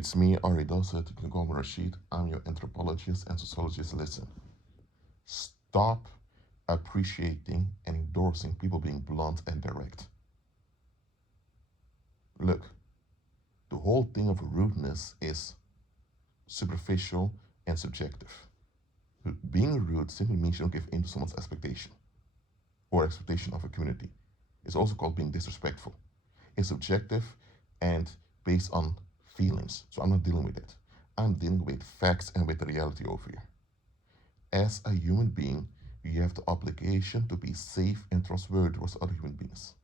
It's me, Ari Dossett. You can call me Rashid. I'm your anthropologist and sociologist. Listen, stop appreciating and endorsing people being blunt and direct. Look, the whole thing of rudeness is superficial and subjective. Being rude simply means you don't give in to someone's expectation or expectation of a community. It's also called being disrespectful. It's subjective and based on feelings. So I'm not dealing with it. I'm dealing with facts and with the reality over here. As a human being, you have the obligation to be safe and trustworthy towards other human beings.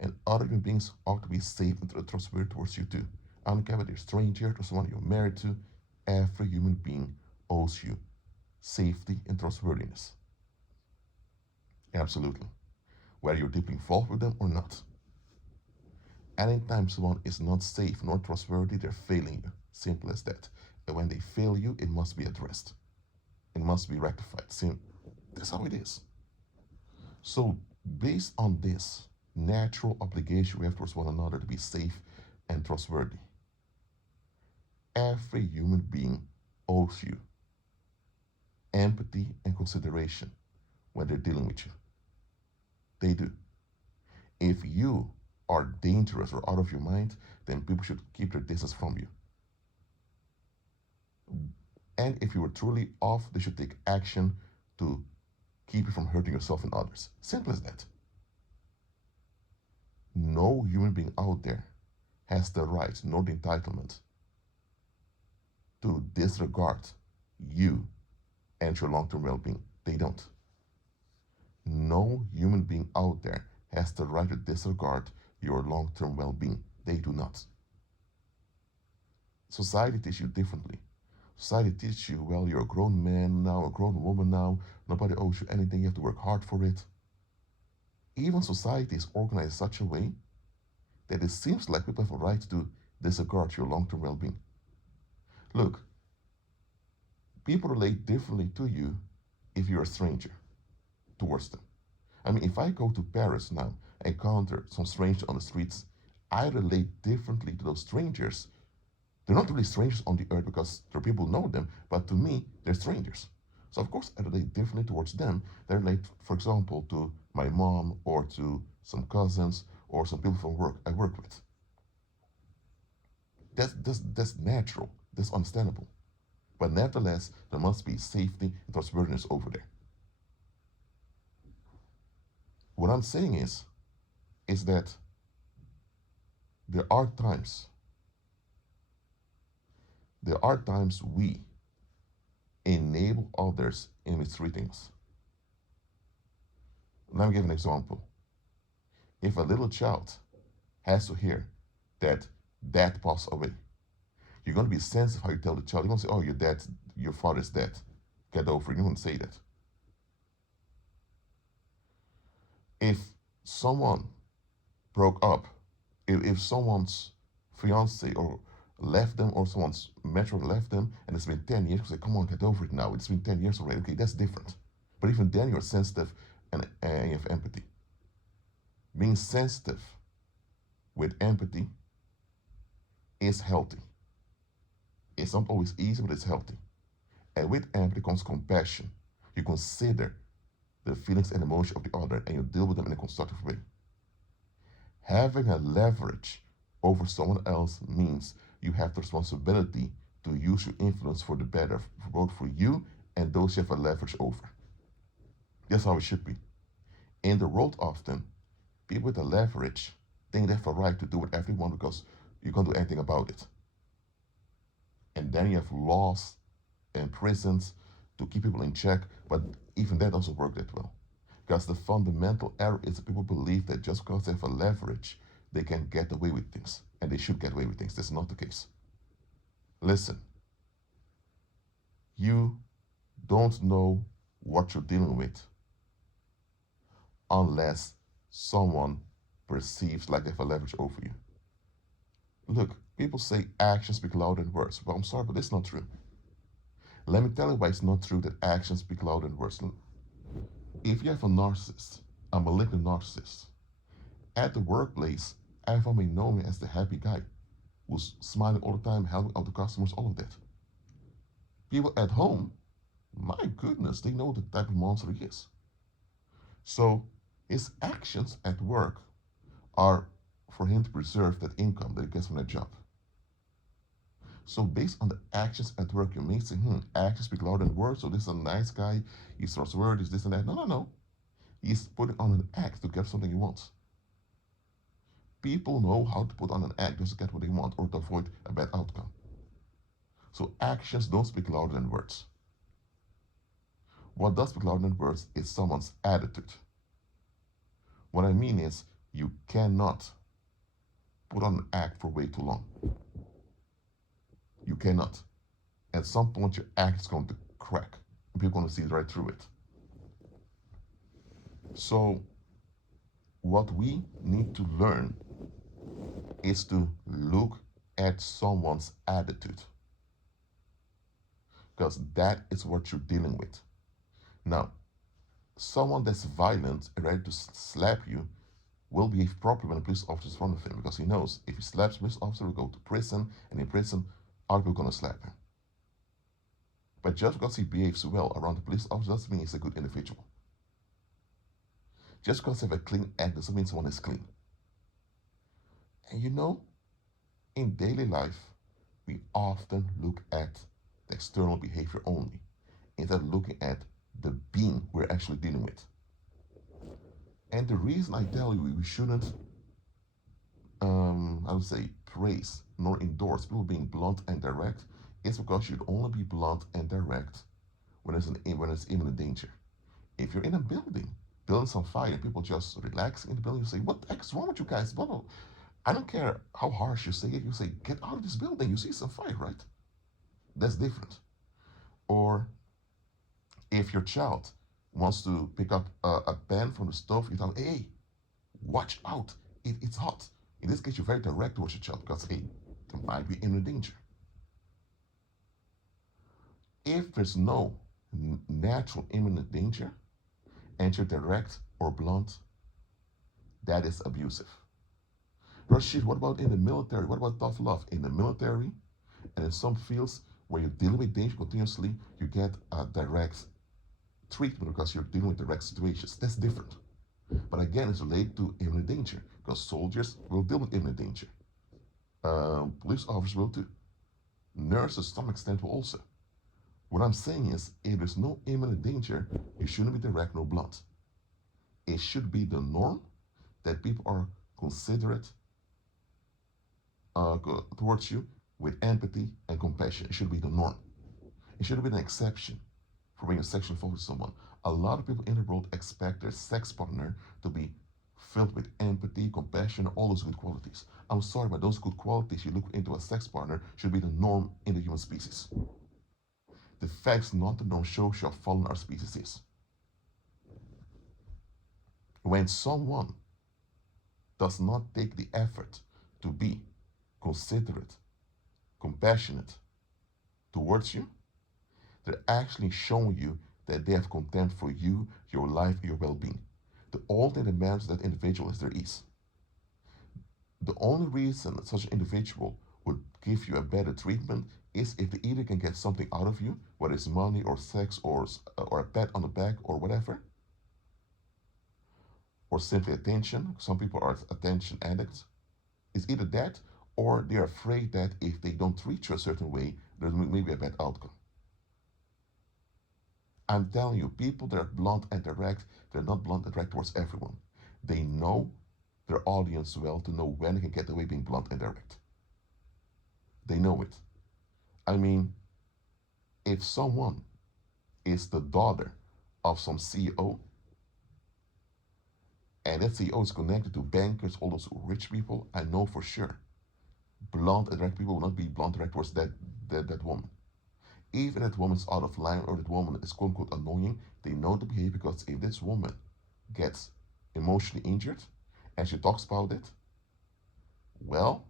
And other human beings ought to be safe and trustworthy towards you too. I don't care whether you're a stranger or someone you're married to, every human being owes you safety and trustworthiness. Absolutely. Whether you're deeply involved with them or not. Anytime someone is not safe nor trustworthy, they're failing you. Simple as that. And when they fail you, it must be addressed. It must be rectified. That's how it is. So, based on this natural obligation we have towards one another to be safe and trustworthy, every human being owes you empathy and consideration when they're dealing with you. They do. If you are dangerous or out of your mind, then people should keep their distance from you. And if you were truly off, they should take action to keep you from hurting yourself and others. Simple as that. No human being out there has the right nor the entitlement to disregard you and your long-term well-being. They don't. No human being out there has the right to disregard your long-term well-being. They do not. Society teaches you differently. Society teaches you, well, you're a grown man now, a grown woman now, nobody owes you anything, you have to work hard for it. Even society is organized in such a way that it seems like people have a right to disregard your long-term well-being. Look, people relate differently to you if you're a stranger towards them. I mean, if I go to Paris now and encounter some stranger on the streets, I relate differently to those strangers. They're not really strangers on the earth because there are people who know them, but to me, they're strangers. So of course I relate differently towards them. They relate, for example, to my mom or to some cousins or some people from work I work with. That's natural. That's understandable. But nevertheless, there must be safety and trustworthiness over there. What I'm saying is that there are times we enable others in mistreating us. Let me give an example. If a little child has to hear that dad passed away, you're going to be sensitive how you tell the child. You're going to say, oh, your father's dead. Get over it. You're going to say that. If someone broke up, if someone's fiance or left them or someone's mentor left them and it's been 10 years, you say, come on, get over it now. It's been 10 years already. Okay, that's different. But even then, you're sensitive and you have empathy. Being sensitive with empathy is healthy. It's not always easy, but it's healthy. And with empathy comes compassion. You consider the feelings and emotions of the other and you deal with them in a constructive way. Having a leverage over someone else means you have the responsibility to use your influence for the better, both for you and those you have a leverage over. That's how it should be. In the world, often, people with a leverage think they have a right to do what everyone because you can't do anything about it. And then you have laws and prisons to keep people in check, but even that doesn't work that well. Because the fundamental error is that people believe that just because they have a leverage, they can get away with things. And they should get away with things. That's not the case. Listen, you don't know what you're dealing with unless someone perceives like they have a leverage over you. Look, people say actions speak louder than words. Well, I'm sorry, but it's not true. Let me tell you why it's not true that actions speak louder than words. If you have a narcissist, a malignant narcissist, at the workplace, everyone may know me as the happy guy. who's smiling all the time, helping out the customers, all of that. People at home, my goodness, they know the type of monster he is. So his actions at work are for him to preserve that income that he gets from that job. So based on the actions at work, you may say, actions speak louder than words. So this is a nice guy. He's trustworthy. He's this and that. No, no, no. He's putting on an act to get something he wants. People know how to put on an act just to get what they want or to avoid a bad outcome. So actions don't speak louder than words. What does speak louder than words is someone's attitude. What I mean is you cannot put on an act for way too long. You cannot. At some point, your act is going to crack, and people are going to see right through it. So, what we need to learn is to look at someone's attitude, because that is what you're dealing with. Now, someone that's violent and ready to slap you will behave properly when a police officer is in front of him, because he knows if he slaps a police officer, he'll go to prison, and in prison, other people are going to slap him. But just because he behaves well around the police officer doesn't mean he's a good individual. Just because they have a clean act doesn't mean someone is clean. And you know, in daily life, we often look at the external behavior only, instead of looking at the being we're actually dealing with. And the reason I tell you we shouldn't, I would say, praise nor endorse people being blunt and direct is because you'd only be blunt and direct when it's imminent danger. If you're in a building's on fire, people just relax in the building, you say, what the heck is wrong with you guys? Blah, blah. I don't care how harsh you say it, you say, get out of this building, you see some fire, right? That's different. Or if your child wants to pick up a pan from the stove, you tell them, hey, watch out, it's hot. In this case, you're very direct towards your child because, hey, there might be imminent danger. If there's no natural imminent danger and you're direct or blunt, that is abusive. Rashid, what about in the military? What about tough love? In the military and in some fields where you're dealing with danger continuously, you get a direct treatment because you're dealing with direct situations. That's different. But again, it's related to imminent danger because soldiers will deal with imminent danger. Police officers will too. Nurses, to some extent, will also. What I'm saying is, if there's no imminent danger, you shouldn't be direct nor blunt. It should be the norm that people are considerate towards you with empathy and compassion. It should be the norm. It should have been an exception for being a sexually involved with someone. A lot of people in the world expect their sex partner to be filled with empathy, compassion, all those good qualities. I'm sorry, but those good qualities you look into a sex partner should be the norm in the human species. The facts not the norm show how fallen our species is. When someone does not take the effort to be considerate, compassionate towards you, they're actually showing you that they have contempt for you, your life, your well-being. The all that demands that individual is their ease. The only reason that such an individual would give you a better treatment is if they either can get something out of you, whether it's money or sex or a pat on the back or whatever, or simply attention. Some people are attention addicts. It's either that or they're afraid that if they don't treat you a certain way, there may be a bad outcome. I'm telling you, people that are blunt and direct, they're not blunt and direct towards everyone. They know their audience well to know when they can get away being blunt and direct. They know it. I mean, if someone is the daughter of some CEO, and that CEO is connected to bankers, all those rich people, I know for sure, blunt and direct people will not be blunt and direct towards that woman. Even if that woman's out of line or that woman is quote unquote annoying, they know to behave because if this woman gets emotionally injured and she talks about it, well,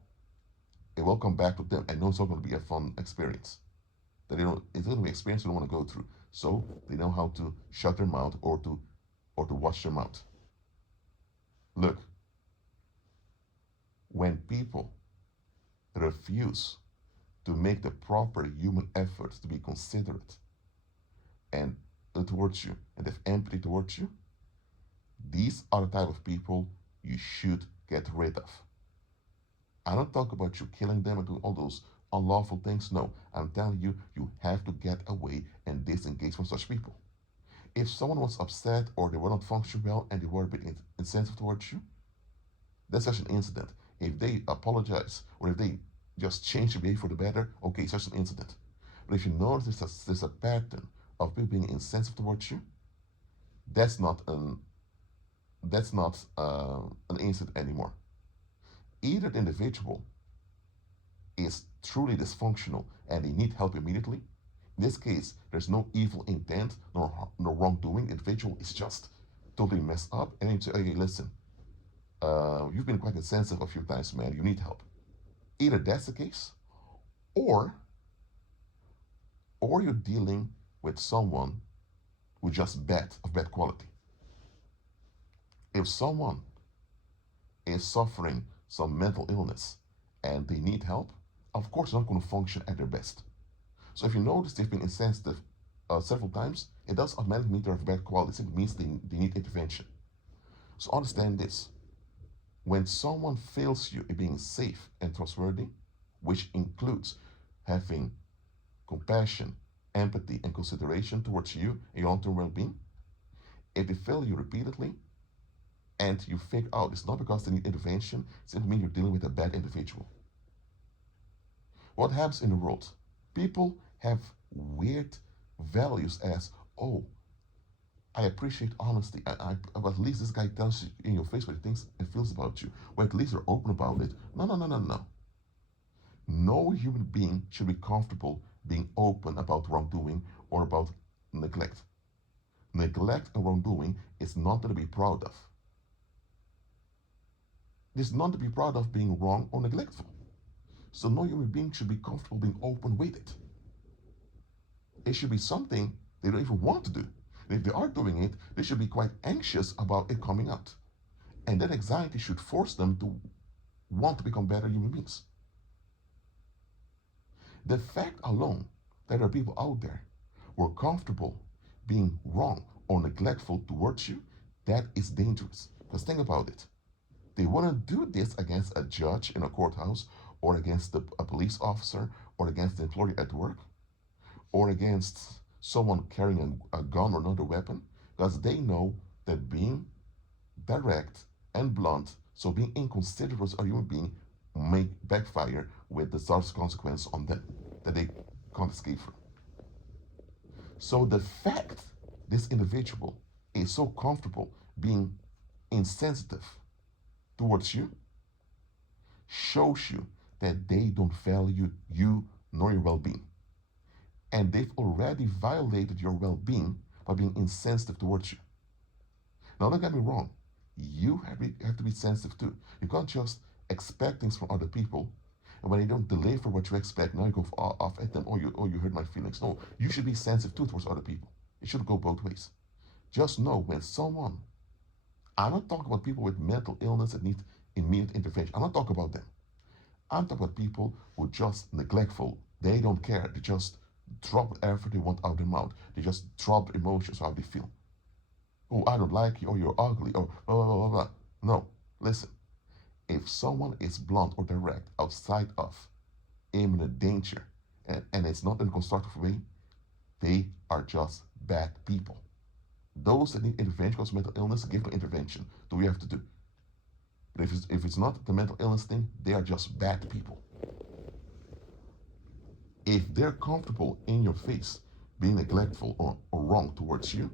it will come back to them and know it's not going to be a fun experience. That it's going to be an experience they don't want to go through. So they know how to shut their mouth or to watch their mouth. Look, when people that refuse to make the proper human efforts to be considerate and towards you and have empathy towards you, these are the type of people you should get rid of. I don't talk about you killing them and doing all those unlawful things. No, I'm telling you, you have to get away and disengage from such people. If someone was upset or they were not functioning well and they were a bit insensitive towards you, that's such an incident. If they apologize or if they just change their behavior for the better, okay, such an incident. But if you notice there's a pattern of people being insensitive towards you, that's not an incident anymore. Either the individual is truly dysfunctional and they need help immediately. In this case, there's no evil intent nor wrongdoing. The individual is just totally messed up, and you say, "Okay, listen, you've been quite insensitive a few times, man. You need help." Either that's the case, or you're dealing with someone who's just of bad quality. If someone is suffering some mental illness and they need help, of course they're not going to function at their best. So if you notice they've been insensitive several times, it does automatically mean they're of bad quality. It means they need intervention. So understand this. When someone fails you in being safe and trustworthy, which includes having compassion, empathy, and consideration towards you and your long-term well-being, if they fail you repeatedly and you figure out it's not because they need intervention, it simply means you're dealing with a bad individual. What happens in the world? People have weird values as, oh, I appreciate honesty. At least this guy tells you in your face what he thinks and feels about you. Or at least they're open about it. No, no, no, no, no. No human being should be comfortable being open about wrongdoing or about neglect. Neglect and wrongdoing is not to be proud of. It's not to be proud of being wrong or neglectful. So no human being should be comfortable being open with it. It should be something they don't even want to do. And if they are doing it, they should be quite anxious about it coming out. And that anxiety should force them to want to become better human beings. The fact alone that there are people out there who are comfortable being wrong or neglectful towards you, that is dangerous. Because think about it. They wouldn't do this against a judge in a courthouse or against a police officer or against the employee at work or against someone carrying a gun or another weapon, because they know that being direct and blunt, so being inconsiderate as a human being, may backfire with disastrous consequence on them that they can't escape from. So the fact this individual is so comfortable being insensitive towards you shows you that they don't value you nor your well-being. And they've already violated your well-being by being insensitive towards you. Now, don't get me wrong. You have to be sensitive too. You can't just expect things from other people, and when they don't deliver what you expect, now you go off at them, or you hurt my feelings. No, you should be sensitive too towards other people. It should go both ways. Just know when someone, I'm not talking about people with mental illness that need immediate intervention. I'm not talking about them. I'm talking about people who are just neglectful. They don't care. They just drop everything they want out their mouth. They just drop emotions, how they feel. Oh, I don't like you, or you're ugly, or blah, blah, blah, blah. No, listen. If someone is blunt or direct outside of imminent danger, and it's not in a constructive way, they are just bad people. Those that need intervention because of mental illness, give them intervention. Do we have to do? But if it's not the mental illness thing, they are just bad people. If they're comfortable in your face being neglectful or wrong towards you,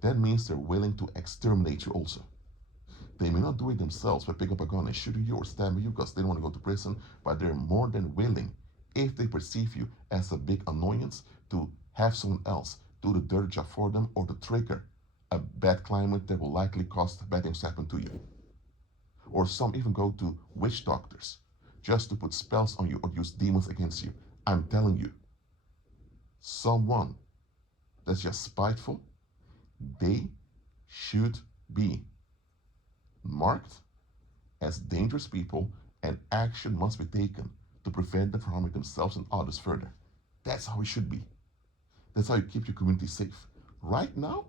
that means they're willing to exterminate you also. They may not do it themselves by picking up a gun and shooting you or stabbing you because they don't want to go to prison, but they're more than willing, if they perceive you as a big annoyance, to have someone else do the dirty job for them or to trigger a bad climate that will likely cause bad things to happen to you. Or some even go to witch doctors just to put spells on you or use demons against you. I'm telling you, someone that's just spiteful, they should be marked as dangerous people, and action must be taken to prevent them from harming themselves and others further. That's how it should be. That's how you keep your community safe. Right now,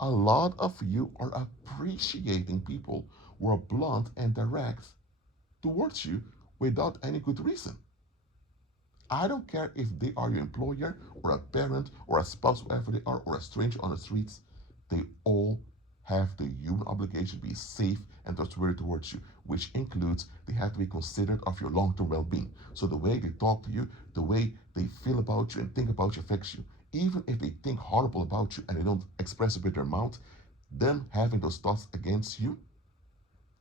a lot of you are appreciating people who are blunt and direct towards you without any good reason. I don't care if they are your employer or a parent or a spouse, whoever they are, or a stranger on the streets, they all have the human obligation to be safe and trustworthy towards you, which includes they have to be considerate of your long-term well-being. So the way they talk to you, the way they feel about you and think about you affects you. Even if they think horrible about you and they don't express it with their mouth, them having those thoughts against you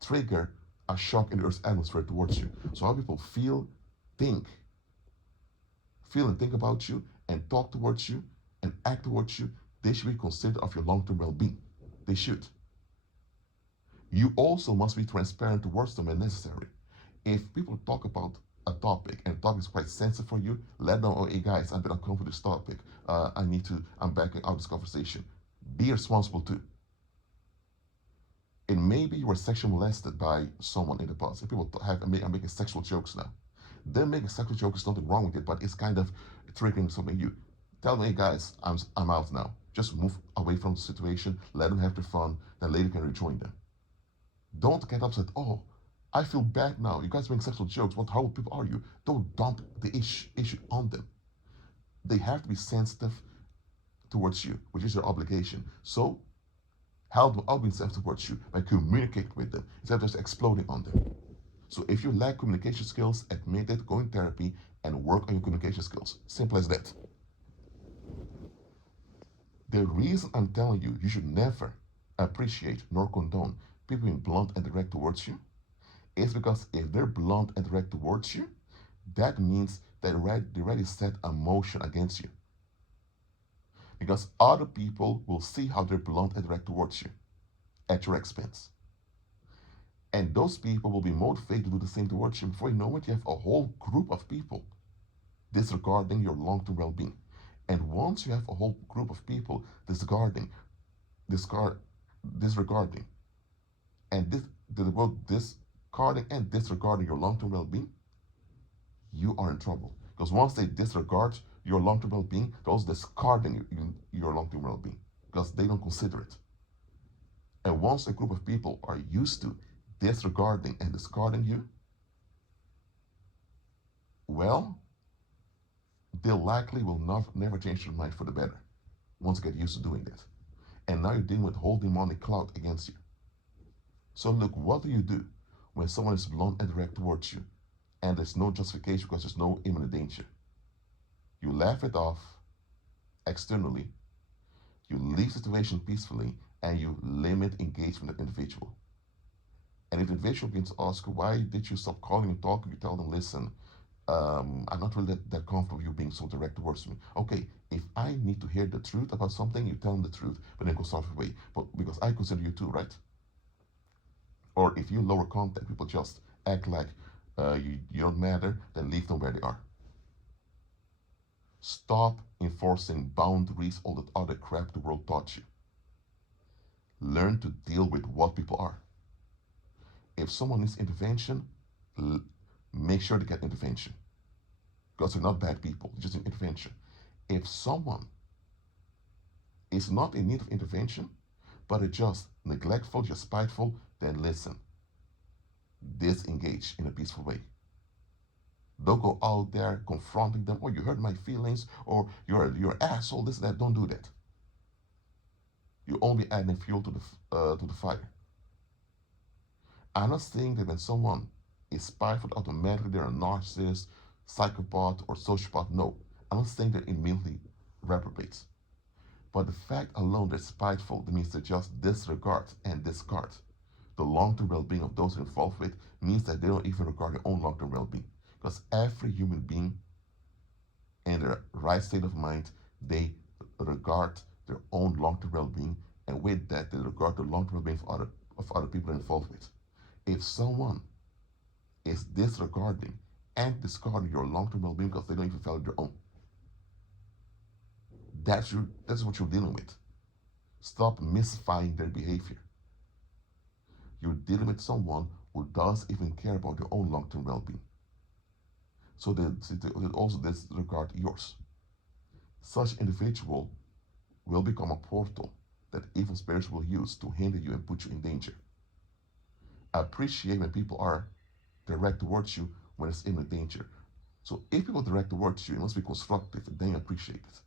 trigger a shock in the earth's atmosphere towards you. So how people think, feel and think about you and talk towards you and act towards you, they should be considerate of your long-term well-being. They should. You also must be transparent towards them when necessary. If people talk about a topic and the topic is quite sensitive for you, let them know, oh, hey guys, I've been uncomfortable with this topic. I'm backing out of this conversation. Be responsible too. It may be you were sexually molested by someone in the past. If people are making sexual jokes now. Them making sexual jokes is nothing wrong with it, but it's kind of triggering something in you. Tell them, hey guys, I'm out now. Just move away from the situation, let them have their fun, then later you can rejoin them. Don't get upset, oh, I feel bad now. You guys make sexual jokes. What horrible people are you? Don't dump the issue on them. They have to be sensitive towards you, which is their obligation. So help them out being sensitive towards you by communicating with them instead of just exploding on them. So if you lack communication skills, admit it, go in therapy, and work on your communication skills. Simple as that. The reason I'm telling you you should never appreciate nor condone people being blunt and direct towards you is because if they're blunt and direct towards you, that means they already set a motion against you. Because other people will see how they're blunt and direct towards you at your expense. And those people will be motivated to do the same towards you. Before you know it, you have a whole group of people disregarding your long-term well-being. And once you have a whole group of people disregarding and disregarding and disregarding your long-term well-being, you are in trouble. Because once they disregard your long-term well-being, they're also discarding your long-term well-being because they don't consider it. And once a group of people are used to disregarding and discarding you, well, they likely will never change their mind for the better once they get used to doing that. And now you're dealing with a whole demonic cloud against you. So look, what do you do when someone is blunt and direct towards you and there's no justification because there's no imminent danger? You laugh it off externally, you leave the situation peacefully, and you limit engagement with the individual. And if the individual begins to ask, why did you stop calling and talking? You tell them, listen, I'm not really that comfortable with you being so direct towards me. Okay, if I need to hear the truth about something, you tell them the truth, but then go start away. But because I consider you too, right? Or if you lower contact, people just act like you don't matter, then leave them where they are. Stop enforcing boundaries, all that other crap the world taught you. Learn to deal with what people are. If someone needs intervention, make sure they get intervention. Because they're not bad people, just an intervention. If someone is not in need of intervention, but is just neglectful, just spiteful, then listen. Disengage in a peaceful way. Don't go out there confronting them, oh, you hurt my feelings, or you're an asshole, this, that. Don't do that. You only adding fuel to the fire. I'm not saying that when someone is spiteful, automatically they're a narcissist, psychopath, or sociopath. No, I'm not saying they're immediately reprobates. But the fact alone they're spiteful, that means they just disregard and discard the long-term well-being of those involved with, means that they don't even regard their own long-term well-being. Because every human being in their right state of mind, they regard their own long-term well-being, and with that, they regard the long-term well-being of other people involved with. If someone is disregarding and discarding your long-term well-being because they don't even value their own, that's what you're dealing with. Stop mystifying their behavior. You're dealing with someone who does even care about their own long-term well-being. so they also disregard yours. Such individual will become a portal that evil spirits will use to hinder you and put you in danger. Appreciate when people are direct towards you when it's in danger. So if people direct towards you, it must be constructive, and then you appreciate it.